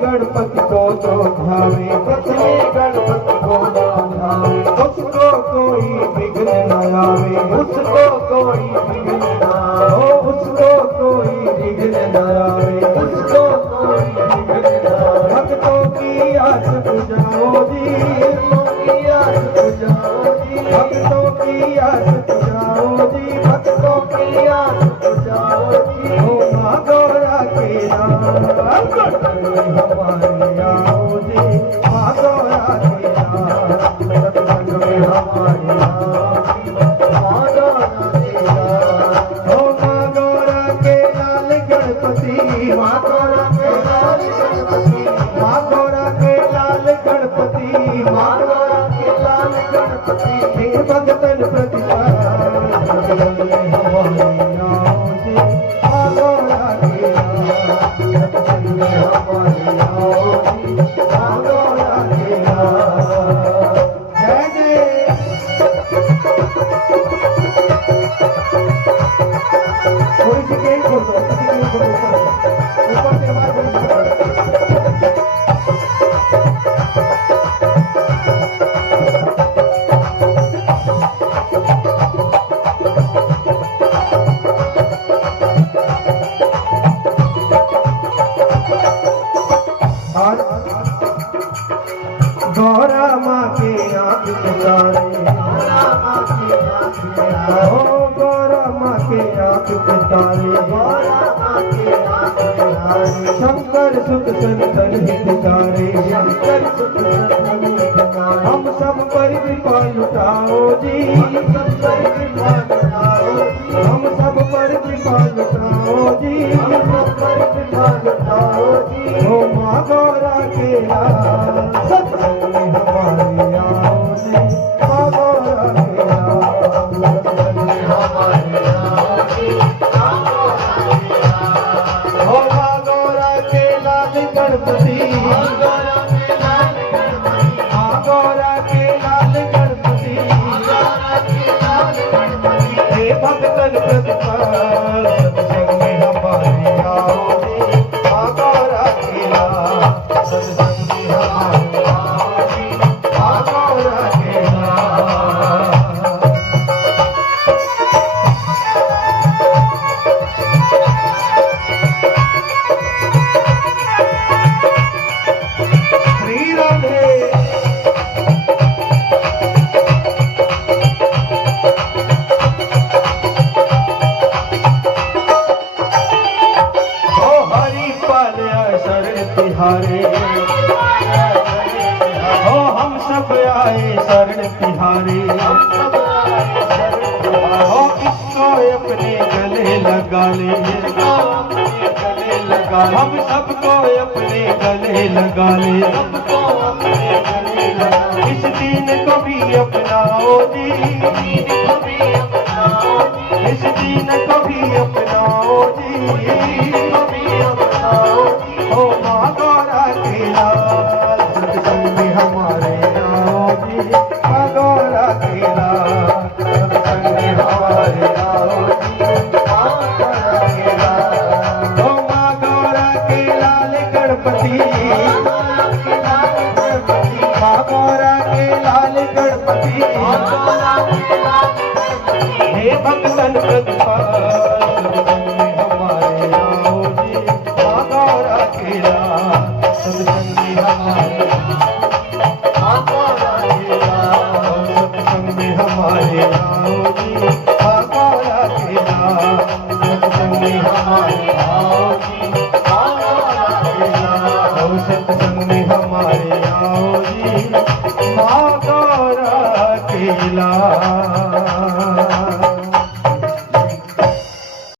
गणपति को जो ध्यावे, प्रथमे गणपति को जो ध्यावे, उसको कोई विघ्न न आवे, उसको कोई विघ्न न आवे, उसको कोई विघ्न न आवे, उसको कोई विघ्न न आवे। भक्तों की आस बुझाओ जी, भक्तों की आस बुझाओ जी, भक्तों की आस बुझाओ जी, भक्तों की आस बुझाओ जी। हो माँ गौरा के नाम हमारे आओ जी, माँ गौरा के नाम सत्संग में हमारे आओ जी, माँ गौरा के नाम। हो माँ गौरा के लाल गणपति, माँ गौरा के लाल गणपति, माँ गौरा के लाल गणपति, माँ गौरा के लाल गणपति। हे भगतन प्रतिपाल सत्संग में हमारे आओ जी, माँ गौरा के नाम सत्संग में हमारे आओ जी, माँ गौरा के नाम। जय जय। थोड़ी सी ट्रेन खोल दो, ऊपर से हमारे गौरा माँ के आँख के तारे, ओ गौरा माँ के आँख के तारे, शंकर सुख संतन हितकारी, शंकर सुख संतन हितकारी। हम सब पर कृपा लुटाओ जी, हम सब पर कृपा लुटाओ जी, हम सब पर कृपा लुटाओ जी, हम सब पर कृपा लुटाओ जी। हो माँ गौरा के लाल सत्संग में हमारे आओ जी, माँ गौरा के लाल सत्संग में हमारे आओ जी, माँ गौरा के लाल। हो माँ गौरा के लाल गणपति, माँ गौरा के लाल गणपति, माँ गौरा के लाल गणपति, माँ गौरा के लाल गणपति। हे भक्तन प्रतिपाल सत्संग में हमारे आओ जी, माँ गौरा के लाल सत्संग में हमारे आओ जी, माँ गौरा के लाल। श्री राधे। ओ हरि पाल शरण तिहारे, ओ हम सब आए शरण तिहारे, ओ इसको अपने गले लगा ले, हम सबको अपने गले लगा ले, इस दीन को भी अपनाओ जी, इस दीन को भी अपनाओ जी, हो माँ गौरा के लाल सत्संग में हमारे आओ जी, माँ गौरा के लाल सत्संग में हमारे आओ जी, माँ गौरा के लाल। हो माँ गौरा के लाल गणपति, माँ गौरा के लाल गणपति, हे भक्तन प्रतिपाल सत्संग में हमारे आओ अब सत्संग में हमारे आओ जी, माँ गौरा के लाल।